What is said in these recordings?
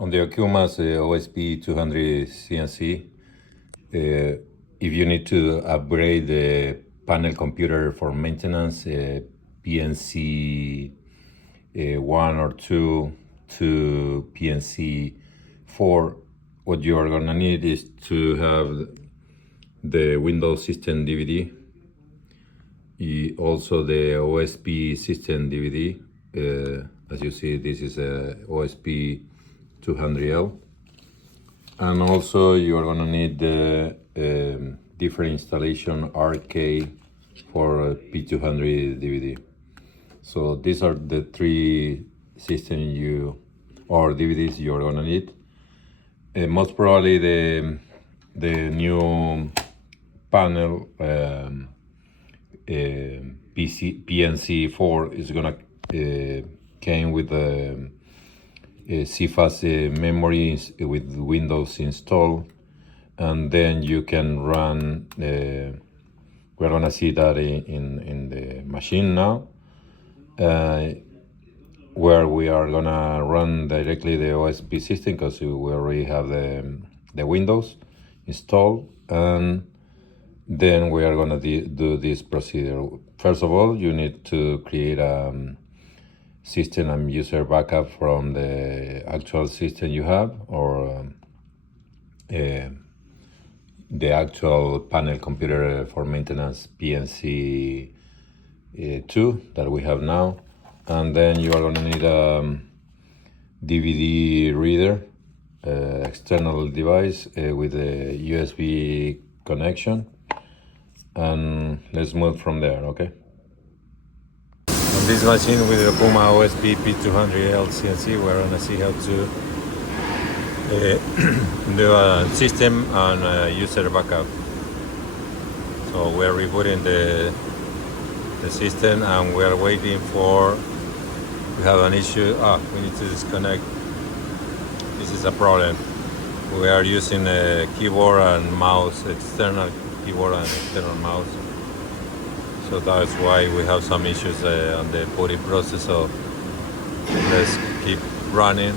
On the Okuma's OSP-200 CNC, if you need to upgrade the panel computer for maintenance, PNC1 or 2 to PNC4, what you are gonna need is to have the Windows System DVD, also the OSP System DVD. As you see, this is a OSP-200L, and also you are gonna need the different installation RK for P200 DVD. So these are the three systems DVDs you are gonna need. Most probably the new panel PNC4 is gonna came with a CFast memory with Windows installed, and then you can run. We're gonna see that in the machine now, where we are gonna run directly the OSP system because we already have the Windows installed, and then we are gonna do this procedure. First of all, you need to create a system and user backup from the actual system you have, or the actual panel computer for maintenance PNC2 that we have now. And then you are going to need a DVD reader, external device with a USB connection, and let's move from there, okay? On this machine with the Okuma OSP-P200L CNC, we're going to see how to do a system and a user backup. So we're rebooting the system, and we're waiting for, we have an issue. We need to disconnect. This is a problem. We are using a keyboard and mouse, external keyboard and external mouse. So that's why we have some issues on the booting process. So let's keep running.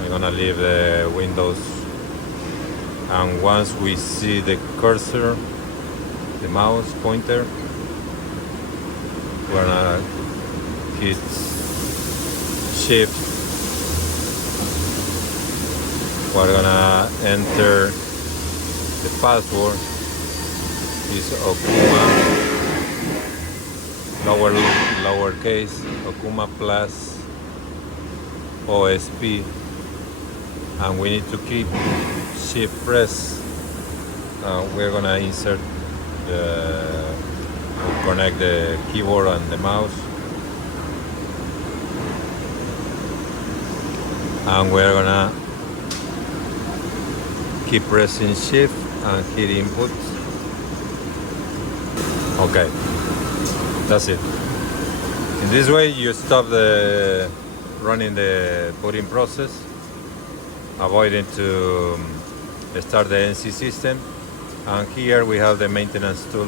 I'm gonna leave the Windows, and once we see the cursor, the mouse pointer, we're gonna hit Shift. We're gonna enter the password. Is Okuma, lowercase, Okuma plus OSP, and we need to keep Shift press. We're gonna insert connect the keyboard and the mouse, and we're gonna keep pressing Shift and hit input. Okay, that's it. In this way you stop running the booting process, avoiding to start the NC system. And here we have the maintenance tool.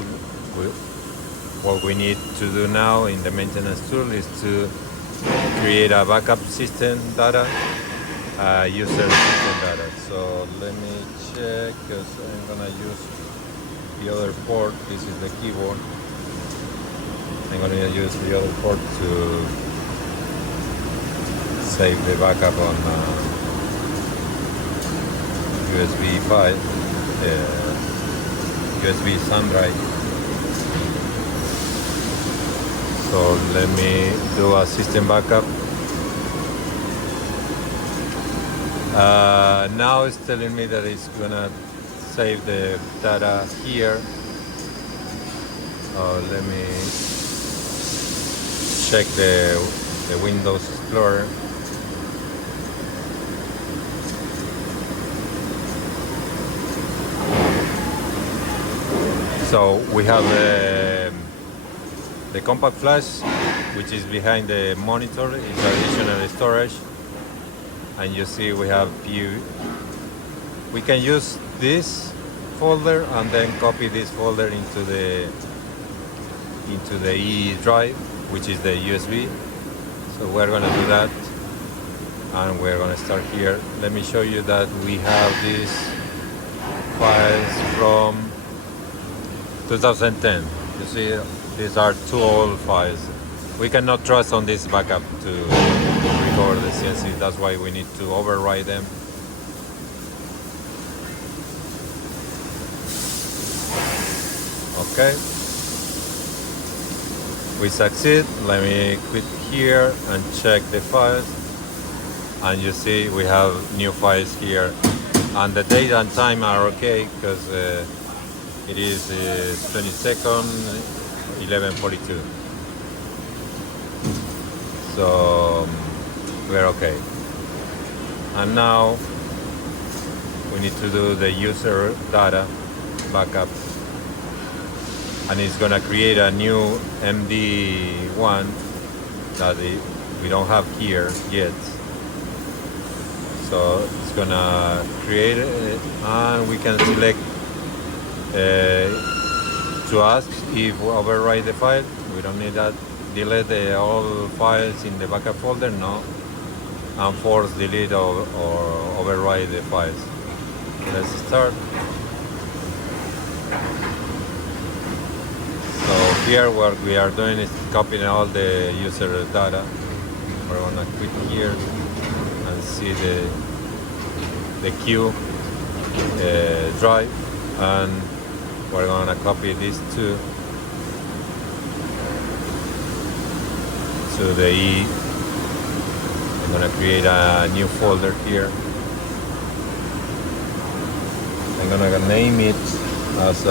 What we need to do now in the maintenance tool is to create a backup system data, user system data. So let me check, because I'm gonna use the other port. This is the keyboard. I'm gonna use the other port to save the backup on USB 5, USB thumb drive. So let me do a system backup. Now it's telling me that it's gonna save the data here. Let me check the Windows Explorer. So we have the compact flash, which is behind the monitor, is additional storage, and you see we have we can use this folder and then copy this folder into the E drive, which is the USB. So we're going to do that. and we're gonna start here. Let me show you that we have these files from 2010. You see, these are two old files. We cannot trust on this backup to recover the CNC. That's why we need to override them. Okay. We succeed. Let me quit here and check the files. And you see we have new files here. And the date and time are okay because it is 22nd, 11:42. So we're okay. And now we need to do the user data backup. And it's gonna create a new MD1 that we don't have here yet. So it's gonna create it, and we can select to ask if we overwrite the file. We don't need that. Delete all files in the backup folder, no. And force delete or overwrite the files. Let's start. So here what we are doing is copying all the user data. We're gonna click here and see the queue drive, and we're gonna copy these two to the E. I'm gonna create a new folder here. I'm gonna name it as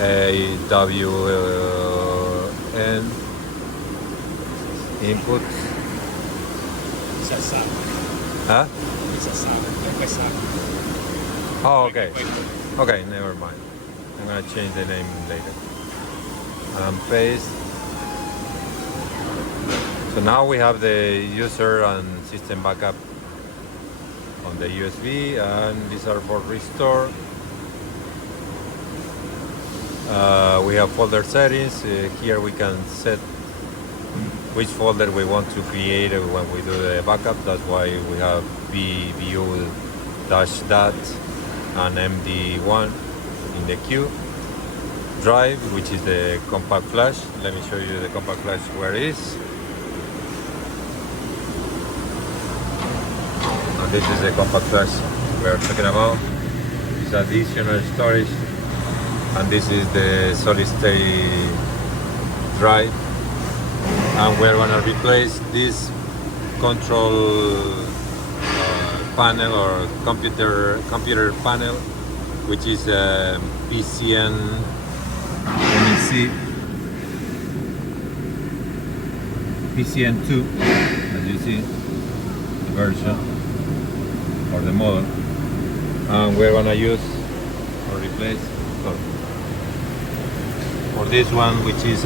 AWN input. It's a sub. Huh? It's a sub. Like a sub. Oh, okay. Okay, never mind. I'm gonna change the name later. And paste. So now we have the user and system backup on the USB, and these are for restore. We have folder settings. Here we can set which folder we want to create when we do the backup. That's why we have VBU-dat and MD1 in the queue. Drive, which is the compact flash. Let me show you the compact flash where it is. And this is the compact flash we are talking about. It's additional storage. And this is the solid state drive, and we're gonna replace this control panel or computer panel, which is PNC2, as you see, the version or the model, and we're gonna use or replace for this one, which is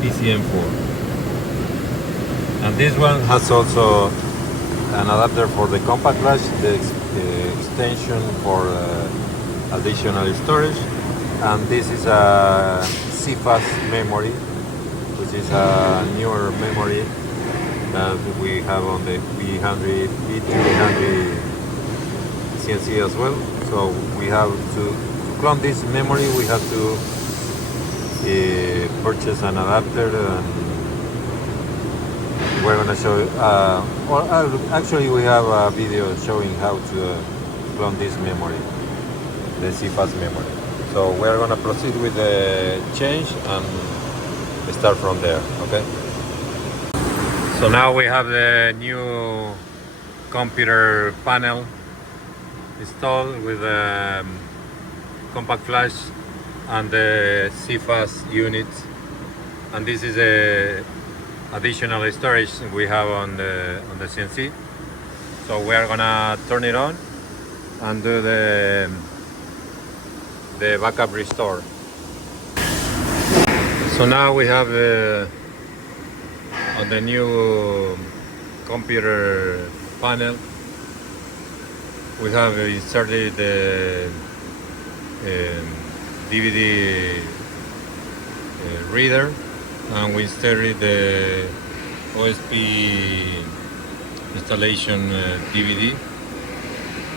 PNC4, and this one has also an adapter for the compact flash, the extension for additional storage, and this is a CFAS memory, which is a newer memory that we have on the P200 CNC as well. So we have to clone this memory. We have to purchase an adapter, and we're gonna show. Actually, we have a video showing how to clone this memory, the CFAS memory. So we're gonna proceed with the change and start from there. Okay. So now we have the new computer panel installed with the compact flash and the CFAS unit, and this is the additional storage we have on the CNC. So we are gonna turn it on and do the backup restore. So now we have on the new computer panel, we have inserted the DVD reader, and we inserted the OSP Installation DVD.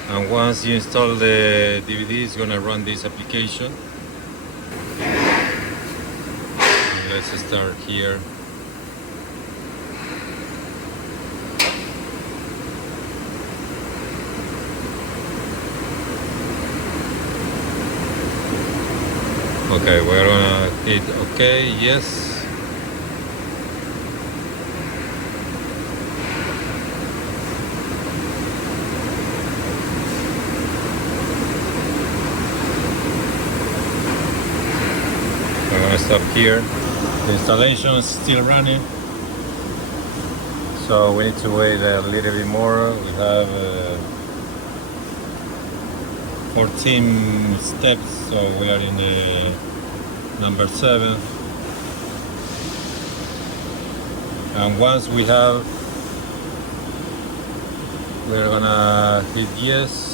And once you install the DVD, it's gonna run this application. And let's start here. Okay, we're gonna hit OK, yes. I'm gonna stop here. The installation is still running, so we need to wait a little bit more. We have 14 steps, so we are in the number 7. And once we have, we're gonna hit yes.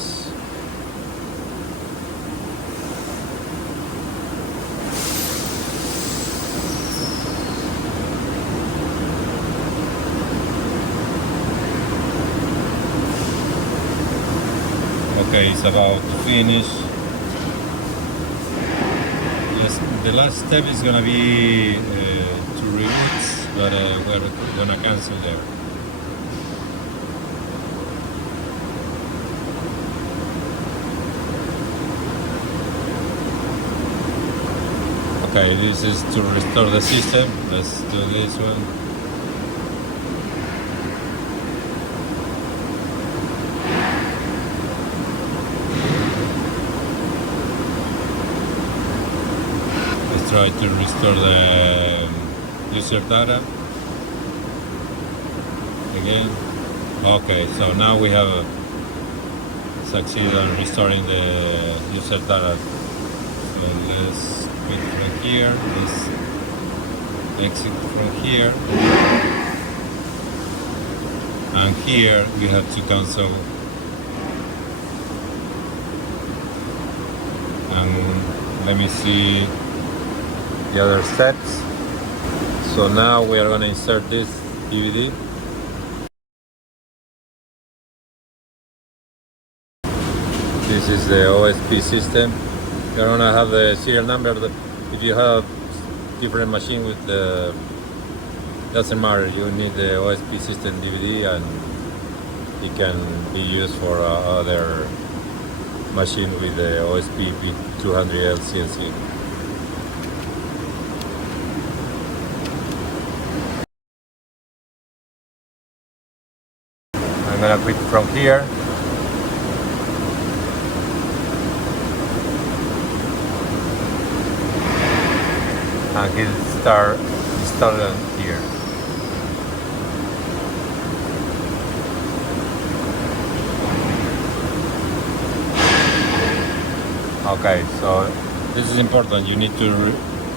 Okay, it's about to finish. Yes, the last step is gonna be to reboot, but we're gonna cancel there. Okay, this is to restore the system. Let's do this one. Try to restore the user data again. Okay, so now we have succeeded in restoring the user data. So let's quit from here, let's exit from here, and here we have to cancel. And let me see the other steps. So now we are going to insert this DVD. This is the OSP system. You're going to have the serial number. If you have different machine with the, doesn't matter, you need the OSP system DVD, and it can be used for other machine with the OSP P200L CNC. I'm gonna quit from here. And hit start installing here. Okay, so this is important. You need to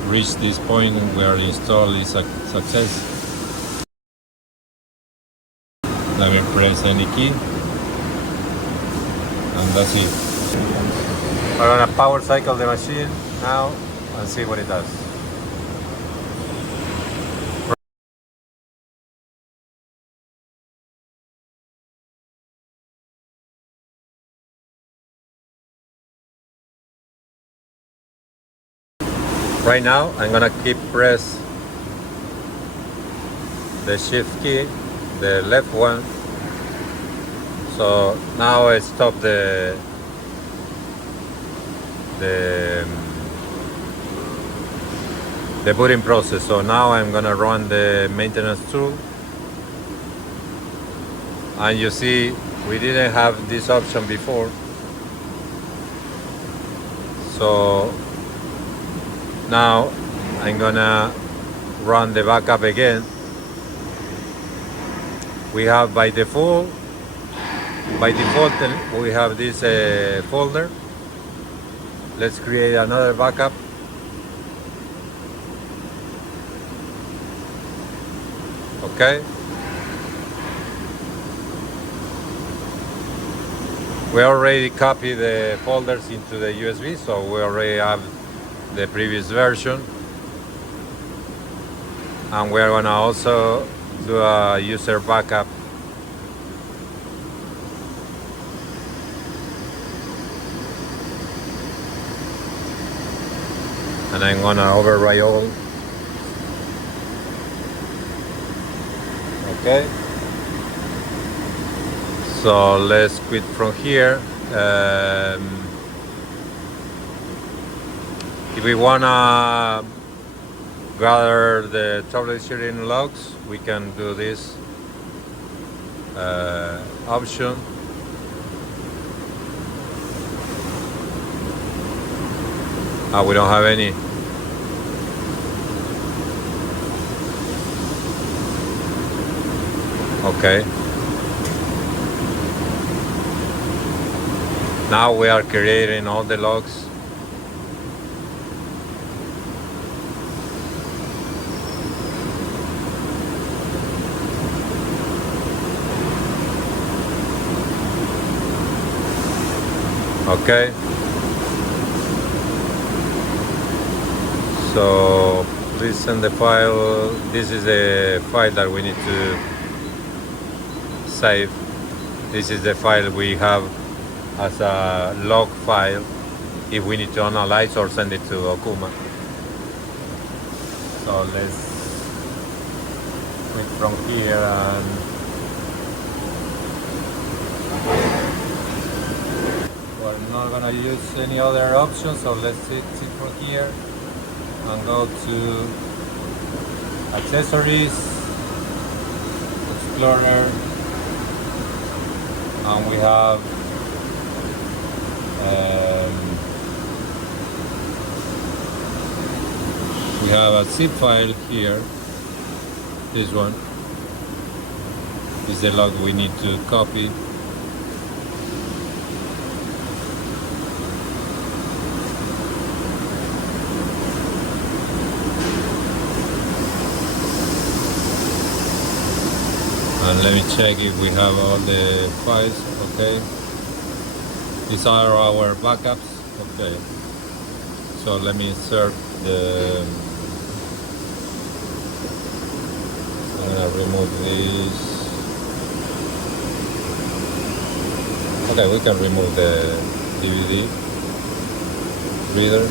reach this point where the install is a success. Let me press any key, and that's it. We're gonna power cycle the machine now and see what it does. Right now, I'm gonna keep press the shift key, the left one. So now I stop the booting process. So now I'm gonna run the maintenance tool, and you see we didn't have this option before. So now I'm gonna run the backup again. We have by default we have this folder. Let's create another backup. Okay. We already copied the folders into the USB, so we already have the previous version. and we're gonna also do a user backup. And I'm gonna override all. Okay. So let's quit from here. If we wanna gather the troubleshooting logs, we can do this option. We don't have any. Okay. Now we are creating all the logs. Okay. So please send the file. This is the file that we need to save. This is the file we have as a log file if we need to analyze or send it to Okuma. So let's quit from here and we're not gonna use any other option, so let's see from here and go to accessories, explorer, and we have a zip file here. This one is the log we need to copy. And let me check if we have all the files. Okay. These are our backups. Okay. So let me insert the. I'm gonna remove these. Okay, we can remove the DVD reader.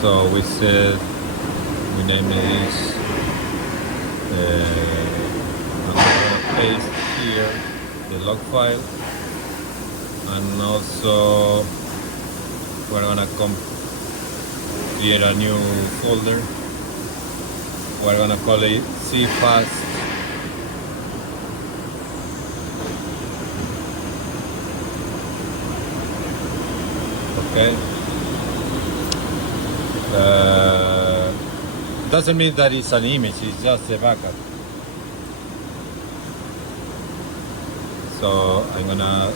So we said we name this. I'm gonna paste here the log file, and also we're gonna create a new folder. We're gonna call it CFast. Okay. Doesn't mean that it's an image, it's just a backup. So I'm gonna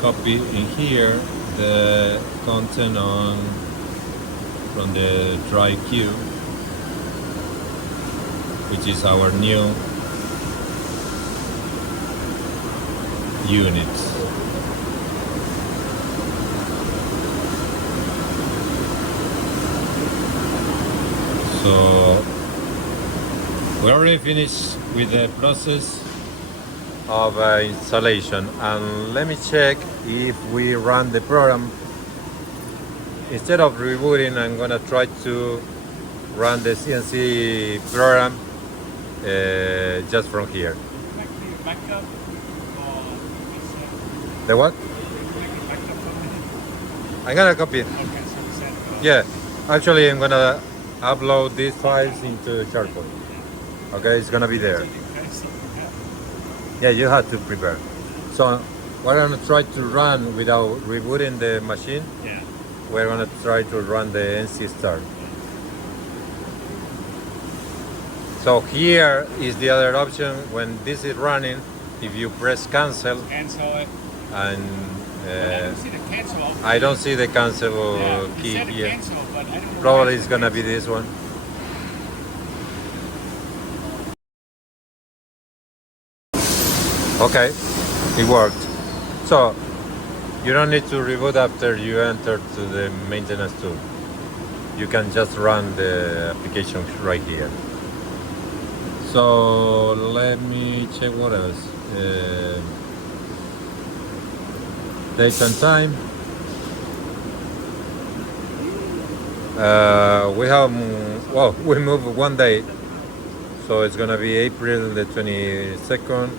copy in here the content from the dry queue, which is our new unit. So we already finished with the process of installation, and let me check if we run the program. Instead of rebooting, I'm gonna try to run the CNC program just from here. The what? I'm gonna copy it. Yeah, actually I'm gonna upload these files into SharePoint. Okay, it's gonna be there. Yeah, you have to prepare. So we're gonna try to run without rebooting the machine. Yeah. We're gonna try to run the NC start. So here is the other option. When this is running, if you press cancel, Cancel it. and I don't see the cancel. I don't see the cancel key It said here. cancel, but I don't know Probably why it's gonna be this one. Okay, it worked. So You don't need to reboot after you enter to the maintenance tool. You can just run the application right here. So let me check what else. Date and time. We have, well, we moved one day, so it's gonna be April the 22nd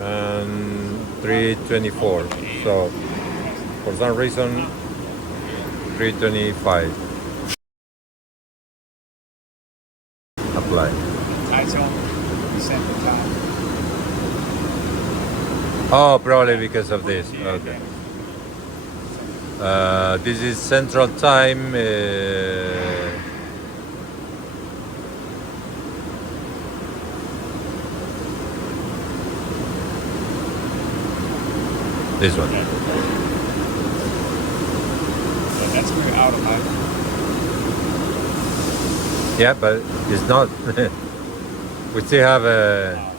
and 3/24. So for some reason 3/25. Apply. Title, set the time. Oh, probably because of this. Okay. This is Central Time. This one. So that's very out of line. Yeah, but it's not. We still have a.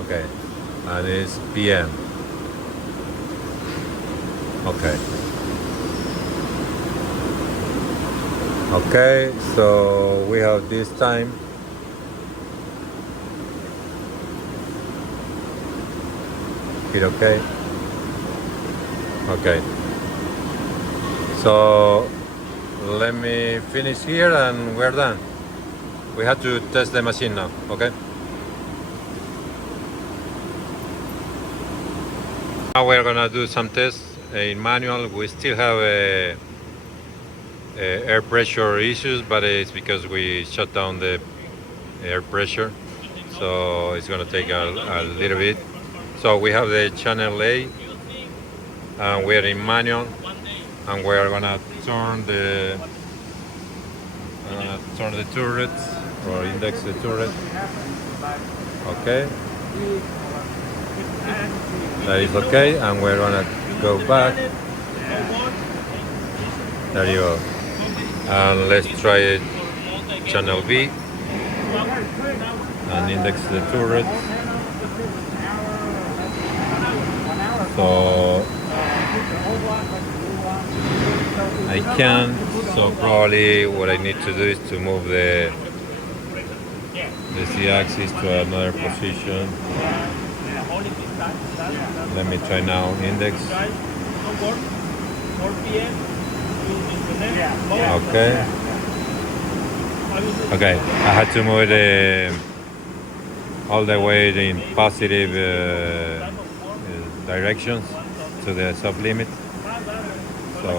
Okay, and it's PM. Okay. Okay, so we have this time. Hit OK. Okay. So let me finish here and we're done. We have to test the machine now, okay? Now we're gonna do some tests in manual. We still have air pressure issues, but it's because we shut down the air pressure, so it's gonna take a little bit. So we have the channel A, and we're in manual, and we're gonna turn the turret or index the turret. Okay. That is okay, and we're gonna go back. There you go. And let's try it, channel B, and index the turret. So I can. So probably what I need to do is to move the Z-axis to another position. Let me try now, index. Okay. Okay, I had to move it all the way in positive directions to the sub-limit. So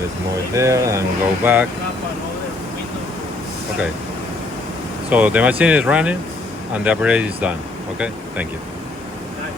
let's move it there and go back. Okay. So the machine is running and the upgrade is done. Okay, thank you.